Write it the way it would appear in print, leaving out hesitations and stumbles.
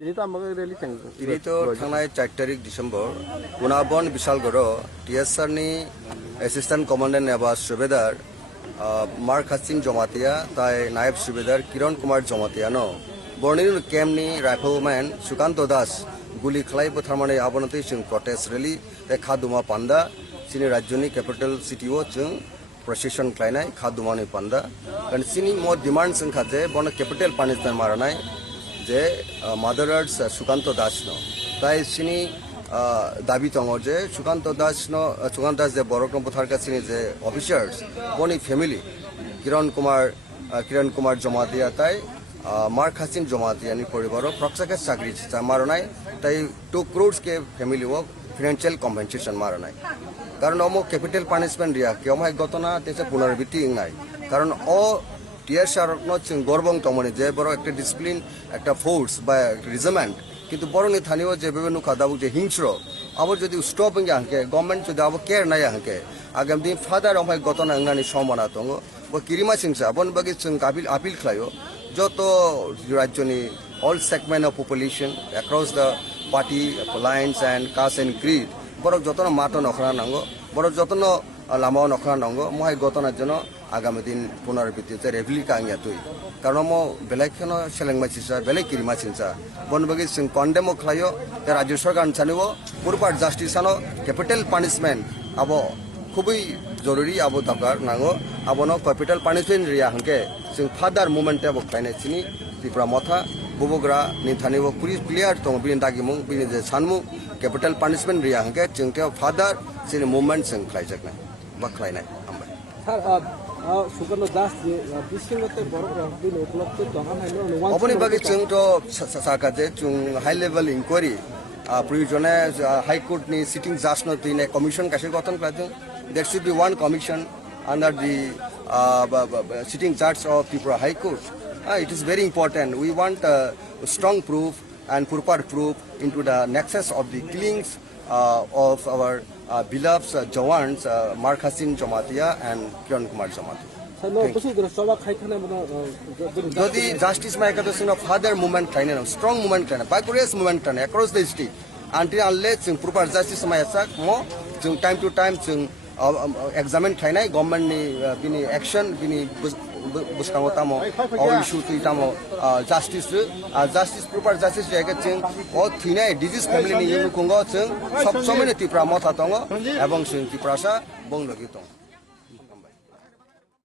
ini to amage rally chang ini to thangnai 4 tarik December Punabon Bisalgoro TSR ni assistant commandant eba subedar Mark Hassin Jomatia tai naib subedar Kiran Kumar Jomatia no Bornir camp ni rifleman Sukanto Das guli khlai botharmane abonati chung protest rally te khaduma panda sini rajyoni capital city o chung procession klainai khaduma ni panda kan sini mo demand chung khaje bon capital punishment maranai যে মাদারার্স সুকান্ত দাস ন তাই সিনি দাবি তঙ্গ যে সুকান্ত দাস যে বড়ক্রম পথার কাছে যে officers বনি family কিরণ কুমার জমাতিয়া তাই মার্ক হাসিন জমাতিয়ানি পরিবার প্রক্সাকে চাকরি মারনাই তাই 2 crores কে ফ্যামিলি ও ফিনান্সিয়াল কম্পেনসেশন মারনাই কারণ অমো ক্যাপিটাল পানিশমেন্ট রিয়া কেমন ঘটনা তেছে পুনরাবৃত্তি নাই কারণ ও TSR গর্বং তমনে যে বড় একটা ডিসিপ্লিন একটা ফোর্স বা রিজমেন্ট কিন্তু বড় নি থানিও যে বিভিন্ন খাদাবু যে হিংস্র আবার যদি স্টপ ইং আহকে গভর্নমেন্ট যদি আবার কেয়ার নাই আহকে আগামী দিন ফাদার অমাই গতনা আংনানি সম্মানা দङ ব কিরিমা সিংসা বন বাকি जों আপিল খায়ো যত রাজ্যনি all segment of population across the party lines and caste and creed বড় যতন মাতো নখরা নাঙ্গ বড় যতন লামাও নখরা নাঙ্গ মহাই গতনার জন্য আগামী দিন পুনরাবৃত্তি রেভলি কাঙ্গিয়া তুই কারণ মো বেলাইখানো সেলেংমা চিসা বেলাই কিরিমা চিনসা বনবাগি जों কন্ডেমো খায়ো রাজ্য সরকার সানিও পুরপাট জাস্টিসানো ক্যাপিটাল পানিশমেন্ট আবো খুবই জরুরি আবো দরকার নাঙ্গো আবনো ক্যাপিটাল পানিশমেন্ট রিয়া হাঙ্কে जों ফাদার মুভমেন্ট আবো খাইনাই চিনি ত্রিপুরা মথা বুবগ্রা নিথানিও ক্লিয়ার দङ बिनि दागिमुं बिनि जे सानमु ক্যাপিটাল পানিশমেন্ট রিয়া হাঙ্কে जों তে ফাদার सिनि मुभमेंट जों खाइजाकनाय बा खाइनाय आमबाय স্যার সুকান্ত দাস যে বিশ্বগতে বড় দিন উপলব্ধ দোকান হইলো অবনি বাকি जों তো সাকাজে जों হাই লেভেল ইনকোয়ারি প্রয়োজনে হাইকোর্ট নি সিটিং জাজ ন তিনে কমিশন কাছে গঠন করাতে there should be one commission under the sitting judge of Tripura High Court. It is very important. We want strong proof and proper proof into the nexus of the killings of our beloved Jawans Mark Hassin Jomatia and Kiran Kumar Jomatia. যদি justice মাইকাতে जों further movement खाइने strong movement खाइने vigorous movement खाइने across the state until unless जों proper justice माइसा मो जों टाइम टू टाइम जों एग्जामिन खाइनाय गभर्नमेंट नि बिनि एक्शन बिनि बुसखांगतामो all issue तुइतामो justice proper justice जायगा जों ओ थिनाय disease family नि युनुकुंगो जों सब समयनि तिप्रा मथा दङ এবং जों तिप्रासा बंलगि दङ